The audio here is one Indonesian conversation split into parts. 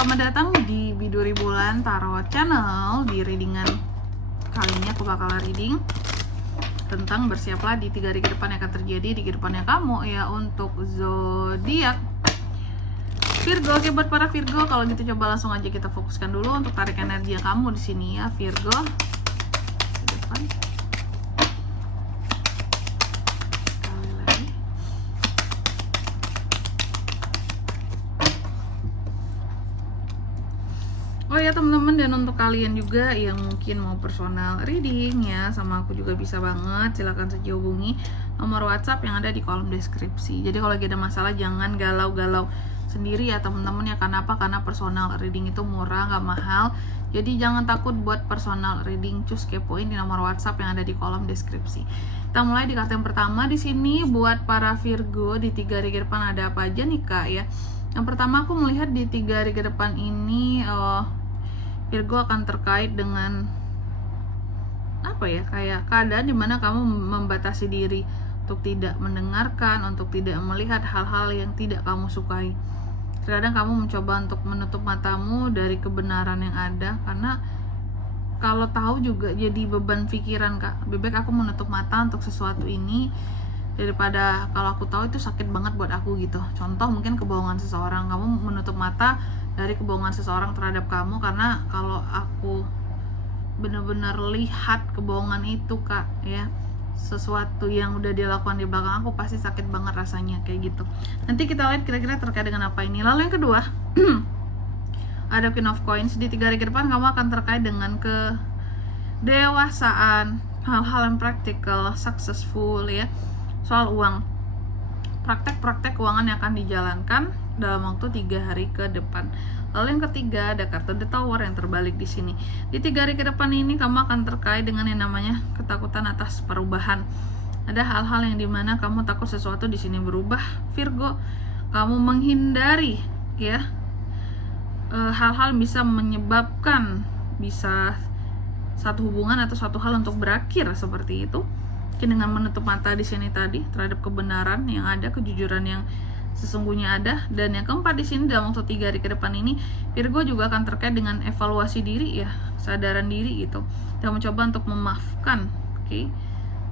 Selamat datang di Biduri Bulan Tarot Channel. Di readingan kali ini aku bakal reading tentang bersiaplah di 3 hari ke depan yang akan terjadi di kehidupannya kamu ya, untuk zodiak Virgo. Oke, buat para Virgo, kalau gitu coba langsung aja kita fokuskan dulu untuk tarik energi kamu di sini ya, Virgo. Ke depan. Kali lagi. Oh ya teman-teman, dan untuk kalian juga yang mungkin mau personal reading ya sama aku juga bisa banget, silahkan saja hubungi nomor WhatsApp yang ada di kolom deskripsi. Jadi kalau lagi ada masalah jangan galau-galau sendiri ya teman-teman ya. Kenapa? Karena personal reading itu murah, nggak mahal. Jadi jangan takut buat personal reading, cus kepoin di nomor WhatsApp yang ada di kolom deskripsi. Kita mulai di kartu yang pertama di sini buat para Virgo. Di 3 hari ke depan ada apa aja nih Kak ya. Yang pertama aku melihat di 3 hari ke depan ini Virgo akan terkait dengan apa ya, kayak keadaan dimana kamu membatasi diri untuk tidak mendengarkan, untuk tidak melihat hal-hal yang tidak kamu sukai. Terkadang kamu mencoba untuk menutup matamu dari kebenaran yang ada, karena kalau tahu juga jadi beban pikiran Kak. Lebih baik aku menutup mata untuk sesuatu ini daripada kalau aku tahu itu sakit banget buat aku gitu. Contoh mungkin kebohongan seseorang, kamu menutup mata dari kebohongan seseorang terhadap kamu, karena kalau aku benar-benar lihat kebohongan itu Kak ya, sesuatu yang udah dia lakukan di belakang aku, pasti sakit banget rasanya kayak gitu. Nanti kita lihat kira-kira terkait dengan apa ini. Lalu yang kedua ada Queen of Coins. Di 3 hari ke depan kamu akan terkait dengan kedewasaan, hal-hal yang praktikal, successful ya, soal uang, praktek-praktek keuangan yang akan dijalankan dalam waktu 3 hari ke depan. Lalu yang ketiga ada kartu The Tower yang terbalik di sini. Di 3 hari ke depan ini kamu akan terkait dengan yang namanya ketakutan atas perubahan. Ada hal-hal yang dimana kamu takut sesuatu di sini berubah, Virgo. Kamu menghindari ya hal-hal bisa menyebabkan bisa satu hubungan atau suatu hal untuk berakhir seperti itu. Dengan menutup mata di sini tadi terhadap kebenaran yang ada, kejujuran yang sesungguhnya ada. Dan yang keempat di sini dalam waktu 3 hari ke depan ini Virgo juga akan terkait dengan evaluasi diri ya, kesadaran diri gitu, dan mencoba untuk memaafkan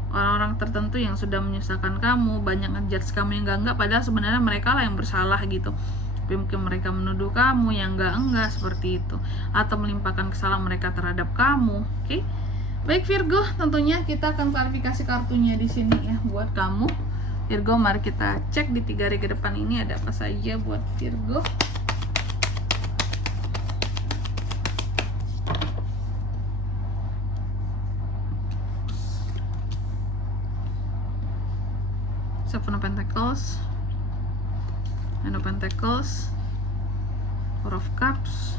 orang-orang tertentu yang sudah menyusahkan kamu, banyak ngejudge kamu yang enggak, padahal sebenarnya mereka lah yang bersalah gitu. Tapi mungkin mereka menuduh kamu yang enggak seperti itu, atau melimpahkan kesalahan mereka terhadap kamu. Baik Virgo, tentunya kita akan klarifikasi kartunya di sini ya buat kamu Virgo. Mari kita cek di 3 hari ke depan ini ada apa saja buat Virgo. Seven of Pentacles, Nine of Pentacles, Four of Cups,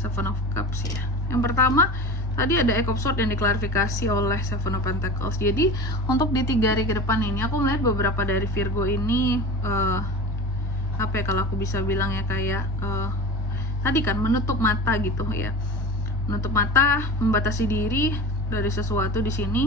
Seven of Cups ya. Yang pertama tadi ada Eight of Swords yang diklarifikasi oleh Seven of Pentacles. Jadi untuk di 3 hari ke depan ini aku melihat beberapa dari Virgo ini apa ya, kalau aku bisa bilang ya, kayak tadi kan menutup mata gitu ya, menutup mata, membatasi diri dari sesuatu di sini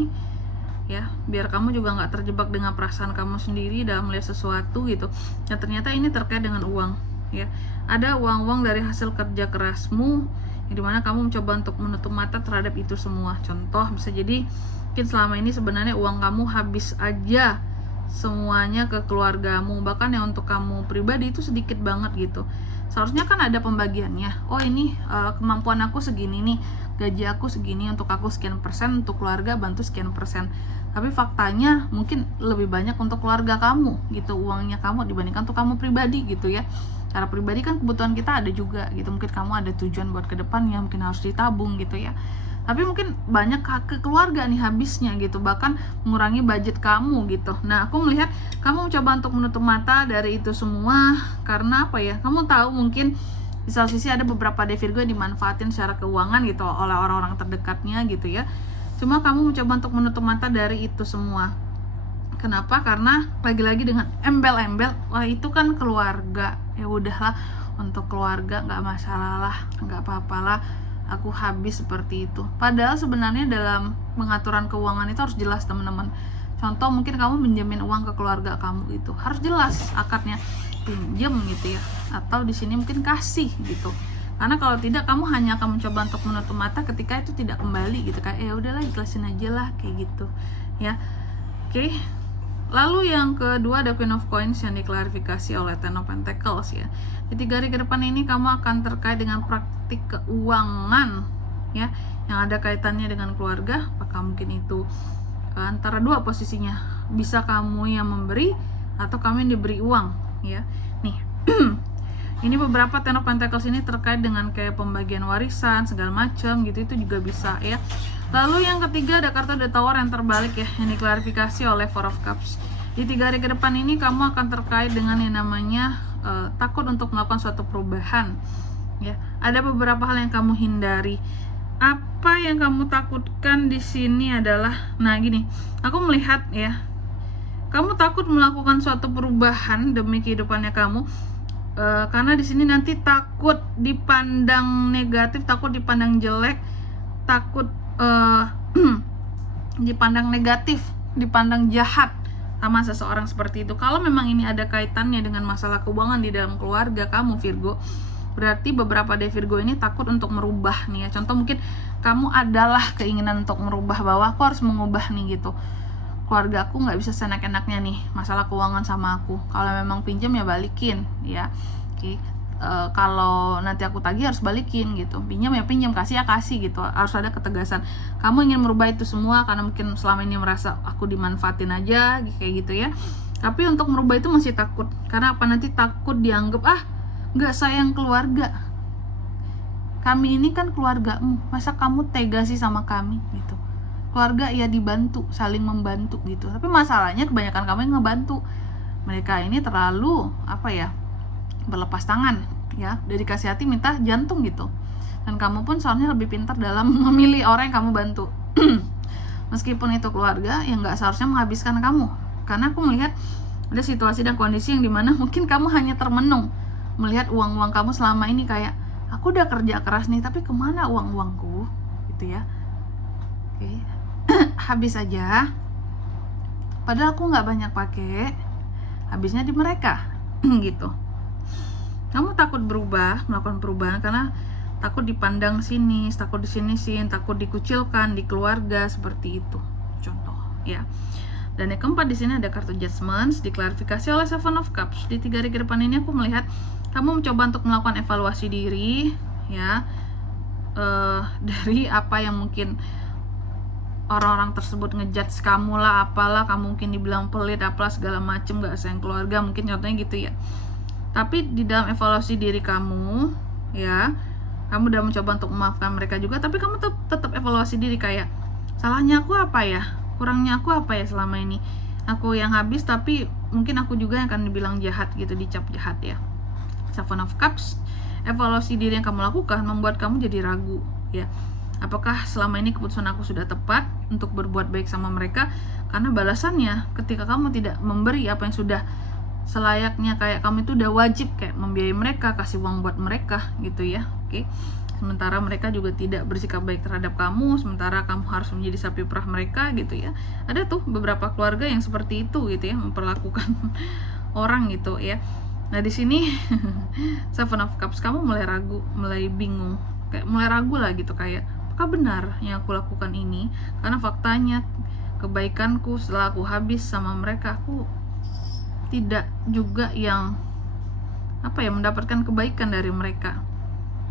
ya, biar kamu juga nggak terjebak dengan perasaan kamu sendiri dalam melihat sesuatu gitu. Dan ternyata ini terkait dengan uang ya, ada uang-uang dari hasil kerja kerasmu yang dimana kamu mencoba untuk menutup mata terhadap itu semua. Contoh bisa jadi mungkin selama ini sebenarnya uang kamu habis aja semuanya ke keluargamu, bahkan yang untuk kamu pribadi itu sedikit banget gitu. Seharusnya kan ada pembagiannya, oh ini kemampuan aku segini nih, gaji aku segini, untuk aku sekian persen, untuk keluarga bantu sekian persen. Tapi faktanya mungkin lebih banyak untuk keluarga kamu gitu uangnya kamu dibandingkan untuk kamu pribadi gitu ya. Cara pribadi kan kebutuhan kita ada juga gitu, mungkin kamu ada tujuan buat ke depan yang mungkin harus ditabung gitu ya, tapi mungkin banyak ke keluarga nih habisnya gitu, bahkan mengurangi budget kamu gitu. Nah aku melihat kamu mencoba untuk menutup mata dari itu semua karena apa ya, kamu tahu mungkin di satu sisi ada beberapa dari Virgo yang dimanfaatin secara keuangan gitu oleh orang-orang terdekatnya gitu ya. Cuma kamu mencoba untuk menutup mata dari itu semua. Kenapa? Karena lagi-lagi dengan embel-embel, wah itu kan keluarga, ya udahlah untuk keluarga nggak masalah lah, nggak apa-apalah aku habis seperti itu. Padahal sebenarnya dalam pengaturan keuangan itu harus jelas teman-teman. Contoh mungkin kamu minjemin uang ke keluarga kamu, itu harus jelas akadnya. pinjam gitu ya, atau di sini mungkin kasih gitu. Karena kalau tidak, kamu hanya akan mencoba untuk menutup mata ketika itu tidak kembali gitu, kayak ya udahlah ikhlasin aja lah kayak gitu ya. Oke. Lalu yang kedua ada Queen of Coins yang diklarifikasi oleh Ten of Pentacles ya. Di 3 hari ke depan ini kamu akan terkait dengan praktik keuangan ya, yang ada kaitannya dengan keluarga. Apakah mungkin itu antara dua posisinya, bisa kamu yang memberi atau kamu yang diberi uang ya. Nih ini beberapa Ten of Pentacles ini terkait dengan kayak pembagian warisan segala macam gitu, itu juga bisa ya. Lalu yang ketiga ada kartu The Tower yang terbalik ya, yang diklarifikasi oleh Four of Cups. Di 3 hari ke depan ini kamu akan terkait dengan yang namanya takut untuk melakukan suatu perubahan ya. Ada beberapa hal yang kamu hindari. Apa yang kamu takutkan di sini adalah, nah gini, aku melihat ya, kamu takut melakukan suatu perubahan demi kehidupannya kamu. Karena di sini nanti takut dipandang negatif, takut dipandang jelek, takut dipandang negatif, dipandang jahat sama seseorang seperti itu. Kalau memang ini ada kaitannya dengan masalah keuangan di dalam keluarga kamu Virgo, berarti beberapa dari Virgo ini takut untuk merubah nih ya. Contoh mungkin kamu adalah keinginan untuk merubah, bahwa aku harus mengubah nih gitu, keluarga aku nggak bisa seenak-enaknya nih masalah keuangan sama aku. Kalau memang pinjam ya balikin ya. Oke. Kalau nanti aku tagih harus balikin gitu, pinjam ya pinjam, kasih ya kasih gitu. Harus ada ketegasan. Kamu ingin merubah itu semua karena mungkin selama ini merasa aku dimanfaatin aja kayak gitu ya. Tapi untuk merubah itu masih takut. Karena apa? Nanti takut dianggap nggak sayang keluarga. Kami ini kan keluargamu, masa kamu tega sih sama kami gitu. Keluarga ya dibantu, saling membantu gitu. Tapi masalahnya kebanyakan kamu yang ngebantu. Mereka ini terlalu berlepas tangan ya, dari kasih hati minta jantung gitu. Dan kamu pun soalnya lebih pintar dalam memilih orang yang kamu bantu. Meskipun itu keluarga yang nggak seharusnya menghabiskan kamu. Karena aku melihat ada situasi dan kondisi yang dimana mungkin kamu hanya termenung melihat uang-uang kamu selama ini, kayak aku udah kerja keras nih, tapi kemana uang-uangku gitu ya. Oke. Habis aja, padahal aku nggak banyak pakai, habisnya di mereka gitu. Kamu takut berubah, melakukan perubahan karena takut dipandang sinis, takut disinisin, takut dikucilkan di keluarga seperti itu. Contoh ya. Dan yang keempat di sini ada kartu Judgment, diklarifikasi oleh Seven of Cups. Di 3 hari ke depan ini aku melihat kamu mencoba untuk melakukan evaluasi diri ya, dari apa yang mungkin orang-orang tersebut ngejudge kamu lah, apalah, kamu mungkin dibilang pelit apalah segala macem, gak sayang keluarga mungkin contohnya gitu ya. Tapi di dalam evaluasi diri kamu ya, kamu udah mencoba untuk memaafkan mereka juga, tapi kamu tetap evaluasi diri, kayak salahnya aku apa ya, kurangnya aku apa ya selama ini, aku yang habis tapi mungkin aku juga yang akan dibilang jahat gitu, dicap jahat ya. Seven of Cups, evaluasi diri yang kamu lakukan membuat kamu jadi ragu ya, apakah selama ini keputusan aku sudah tepat untuk berbuat baik sama mereka. Karena balasannya ketika kamu tidak memberi apa yang sudah selayaknya, kayak kamu itu udah wajib kayak membiayai mereka, kasih uang buat mereka gitu ya. Oke. Sementara mereka juga tidak bersikap baik terhadap kamu, sementara kamu harus menjadi sapi perah mereka gitu ya. Ada tuh beberapa keluarga yang seperti itu gitu ya, memperlakukan orang gitu ya. Nah di sini Seven of Cups, kamu mulai ragu, mulai bingung, kayak mulai ragu lah gitu, kayak apakah benar yang aku lakukan ini? Karena faktanya kebaikanku setelah aku habis sama mereka, aku tidak juga yang mendapatkan kebaikan dari mereka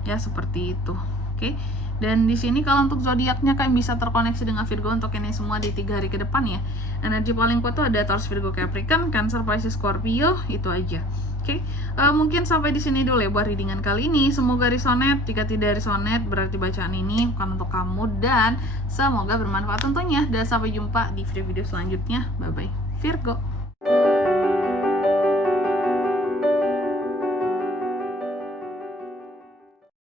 ya, seperti itu. Oke. Dan di sini kalau untuk zodiaknya kan bisa terkoneksi dengan Virgo untuk ini semua di 3 hari ke depan ya. Energi paling kuat tuh ada Taurus, Virgo, Capricorn, Cancer, Pisces, Scorpio, itu aja. Oke. Mungkin sampai di sini dulu ya buat readingan kali ini. Semoga resonate. Jika tidak resonate berarti bacaan ini bukan untuk kamu, dan semoga bermanfaat tentunya. Dan sampai jumpa di video-video selanjutnya. Bye bye Virgo.